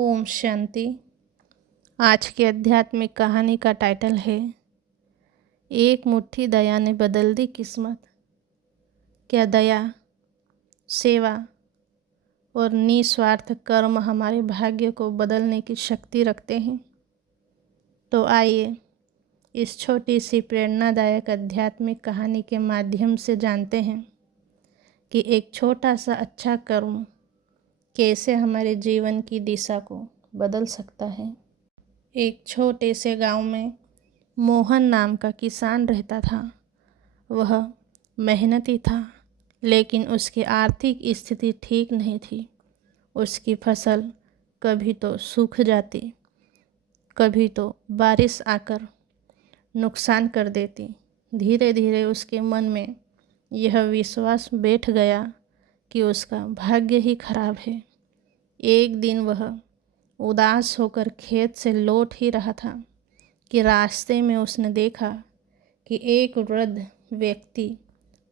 ओम शांति। आज की आध्यात्मिक कहानी का टाइटल है एक मुट्ठी दया ने बदल दी किस्मत। क्या दया, सेवा और निस्वार्थ कर्म हमारे भाग्य को बदलने की शक्ति रखते हैं? तो आइए इस छोटी सी प्रेरणादायक आध्यात्मिक कहानी के माध्यम से जानते हैं कि एक छोटा सा अच्छा कर्म कैसे हमारे जीवन की दिशा को बदल सकता है। एक छोटे से गांव में मोहन नाम का किसान रहता था। वह मेहनती था, लेकिन उसकी आर्थिक स्थिति ठीक नहीं थी। उसकी फसल कभी तो सूख जाती, कभी तो बारिश आकर नुकसान कर देती। धीरे धीरे उसके मन में यह विश्वास बैठ गया कि उसका भाग्य ही खराब है। एक दिन वह उदास होकर खेत से लौट ही रहा था कि रास्ते में उसने देखा कि एक वृद्ध व्यक्ति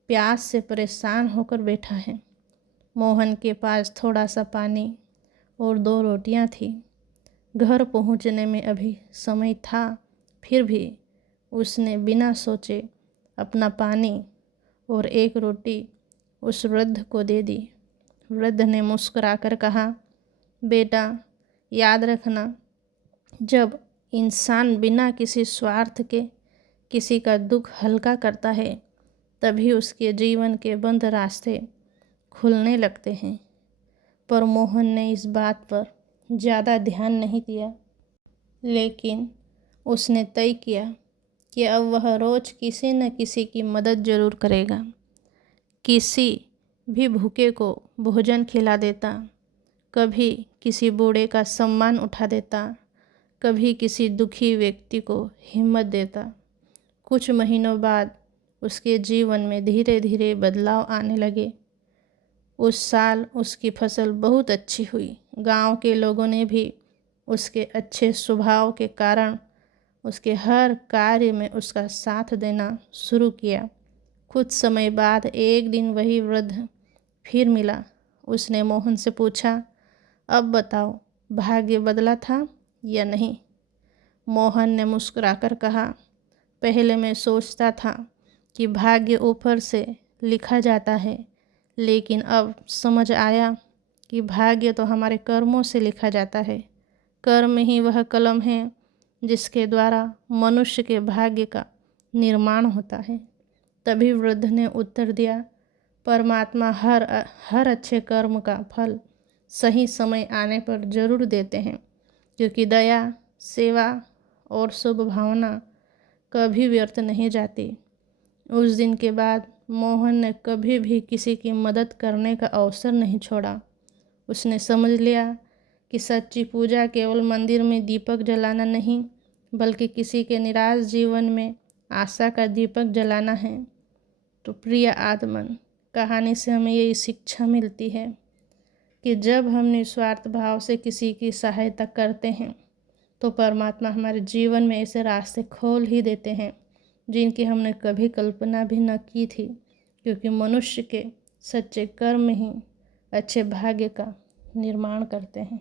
प्यास से परेशान होकर बैठा है। मोहन के पास थोड़ा सा पानी और 2 रोटियां थी। घर पहुंचने में अभी समय था, फिर भी उसने बिना सोचे अपना पानी और 1 रोटी उस वृद्ध को दे दी। वृद्ध ने मुस्कुराकर कहा, बेटा, याद रखना, जब इंसान बिना किसी स्वार्थ के किसी का दुख हल्का करता है, तभी उसके जीवन के बंद रास्ते खुलने लगते हैं। पर मोहन ने इस बात पर ज़्यादा ध्यान नहीं दिया, लेकिन उसने तय किया कि अब वह रोज़ किसी न किसी की मदद ज़रूर करेगा। किसी भी भूखे को भोजन खिला देता, कभी किसी बूढ़े का सम्मान उठा देता, कभी किसी दुखी व्यक्ति को हिम्मत देता। कुछ महीनों बाद उसके जीवन में धीरे धीरे बदलाव आने लगे। उस साल उसकी फसल बहुत अच्छी हुई। गांव के लोगों ने भी उसके अच्छे स्वभाव के कारण उसके हर कार्य में उसका साथ देना शुरू किया। कुछ समय बाद एक दिन वही वृद्ध फिर मिला। उसने मोहन से पूछा, अब बताओ, भाग्य बदला था या नहीं? मोहन ने मुस्कुराकर कहा, पहले मैं सोचता था कि भाग्य ऊपर से लिखा जाता है, लेकिन अब समझ आया कि भाग्य तो हमारे कर्मों से लिखा जाता है। कर्म ही वह कलम है जिसके द्वारा मनुष्य के भाग्य का निर्माण होता है। तभी वृद्ध ने उत्तर दिया, परमात्मा हर अच्छे कर्म का फल सही समय आने पर जरूर देते हैं, क्योंकि दया, सेवा और शुभ भावना कभी व्यर्थ नहीं जाती। उस दिन के बाद मोहन ने कभी भी किसी की मदद करने का अवसर नहीं छोड़ा। उसने समझ लिया कि सच्ची पूजा केवल मंदिर में दीपक जलाना नहीं, बल्कि किसी के निराश जीवन में आशा का दीपक जलाना है। तो प्रिय आत्मन, कहानी से हमें यही शिक्षा मिलती है कि जब हम निस्वार्थ भाव से किसी की सहायता करते हैं, तो परमात्मा हमारे जीवन में ऐसे रास्ते खोल ही देते हैं जिनकी हमने कभी कल्पना भी न की थी, क्योंकि मनुष्य के सच्चे कर्म ही अच्छे भाग्य का निर्माण करते हैं।